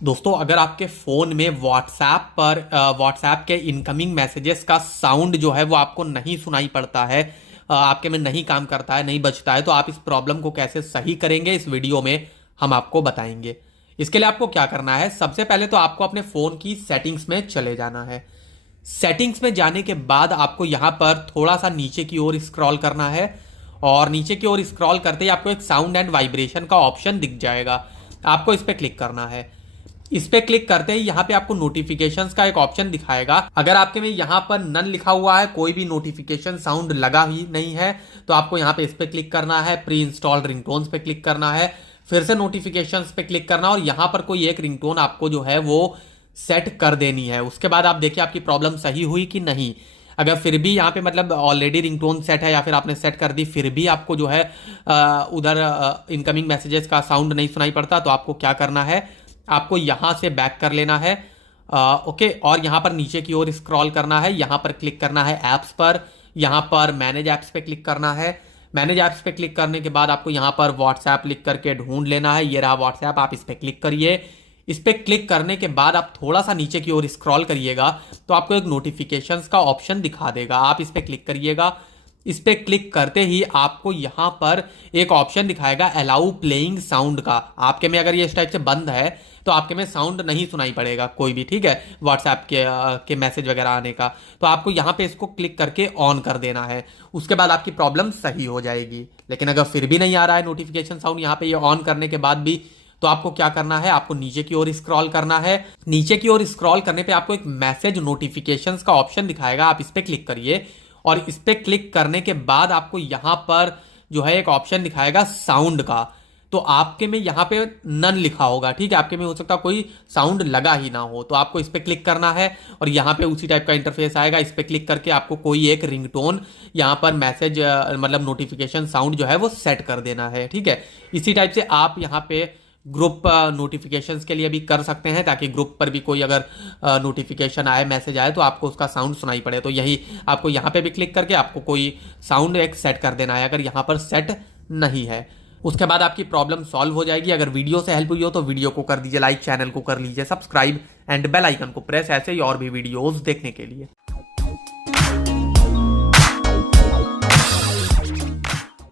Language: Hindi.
दोस्तों, अगर आपके फ़ोन में व्हाट्सएप के इनकमिंग मैसेजेस का साउंड जो है वो आपको नहीं सुनाई पड़ता है, आपके में नहीं काम करता है, नहीं बजता है, तो आप इस प्रॉब्लम को कैसे सही करेंगे इस वीडियो में हम आपको बताएंगे। इसके लिए आपको क्या करना है, सबसे पहले तो आपको अपने फ़ोन की सेटिंग्स में चले जाना है। सेटिंग्स में जाने के बाद आपको यहाँ पर थोड़ा सा नीचे की ओर स्क्रॉल करना है और नीचे की ओर स्क्रॉल करते ही आपको एक साउंड एंड वाइब्रेशन का ऑप्शन दिख जाएगा। आपको इस पर क्लिक करना है। इस पे क्लिक करते ही यहाँ पे आपको नोटिफिकेशंस का एक ऑप्शन दिखाएगा। अगर आपके में यहाँ पर नन लिखा हुआ है, कोई भी नोटिफिकेशन साउंड लगा ही नहीं है, तो आपको यहाँ पे इस पे क्लिक करना है, प्री इंस्टॉल्ड रिंगटोन्स पे क्लिक करना है, फिर से नोटिफिकेशंस पे क्लिक करना और यहाँ पर कोई एक रिंगटोन आपको जो है वो सेट कर देनी है। उसके बाद आप देखिए आपकी प्रॉब्लम सही हुई कि नहीं। अगर फिर भी यहाँ पे मतलब ऑलरेडी रिंगटोन सेट है या फिर आपने सेट कर दी, फिर भी आपको जो है उधर इनकमिंग मैसेजेस का साउंड नहीं सुनाई पड़ता, तो आपको क्या करना है, आपको यहां से बैक कर लेना है। ओके, और यहां पर नीचे की ओर स्क्रॉल करना है, यहां पर क्लिक करना है ऐप्स पर, यहां पर मैनेज ऐप्स पे क्लिक करना है। मैनेज ऐप्स पे क्लिक करने के बाद आपको यहां पर व्हाट्सएप लिख करके ढूंढ लेना है। ये रहा व्हाट्सएप, आप इस पे क्लिक करिए। इस पे क्लिक करने के बाद आप थोड़ा सा नीचे की ओर स्क्रॉल करिएगा तो आपको एक नोटिफिकेशंस का ऑप्शन दिखा देगा, आप इस पे क्लिक करिएगा। इस पे क्लिक करते ही आपको यहां पर एक ऑप्शन दिखाएगा अलाउ प्लेइंग साउंड का। आपके में अगर ये इस टाइप से बंद है तो आपके में साउंड नहीं सुनाई पड़ेगा कोई भी, ठीक है, व्हाट्सएप के मैसेज वगैरह आने का। तो आपको यहां पे इसको क्लिक करके ऑन कर देना है। उसके बाद आपकी प्रॉब्लम सही हो जाएगी। लेकिन अगर फिर भी नहीं आ रहा है नोटिफिकेशन साउंड यहाँ पे ये ऑन करने के बाद भी, तो आपको क्या करना है, आपको नीचे की ओर स्क्रॉल करना है। नीचे की ओर स्क्रॉल करने पे आपको एक मैसेज नोटिफिकेशंस का ऑप्शन दिखाएगा, आप इस पे क्लिक करिए। और इस पे क्लिक करने के बाद आपको यहां पर जो है एक ऑप्शन दिखाएगा साउंड का। तो आपके में यहां पे नन लिखा होगा, ठीक है, आपके में हो सकता है कोई साउंड लगा ही ना हो, तो आपको इस पे क्लिक करना है और यहां पे उसी टाइप का इंटरफेस आएगा। इस पे क्लिक करके आपको कोई एक रिंगटोन यहां पर मैसेज मतलब नोटिफिकेशन साउंड जो है वो सेट कर देना है, ठीक है। इसी टाइप से आप यहां पे ग्रुप नोटिफिकेशंस के लिए भी कर सकते हैं, ताकि ग्रुप पर भी कोई अगर नोटिफिकेशन आए, मैसेज आए, तो आपको उसका साउंड सुनाई पड़े। तो यही आपको यहाँ पे भी क्लिक करके आपको कोई साउंड एक सेट कर देना है, अगर यहाँ पर सेट नहीं है। उसके बाद आपकी प्रॉब्लम सॉल्व हो जाएगी। अगर वीडियो से हेल्प हुई हो तो वीडियो को कर दीजिए लाइक, चैनल को कर लीजिए सब्सक्राइब एंड बेल आइकन को प्रेस, ऐसे ही और भी वीडियोस देखने के लिए।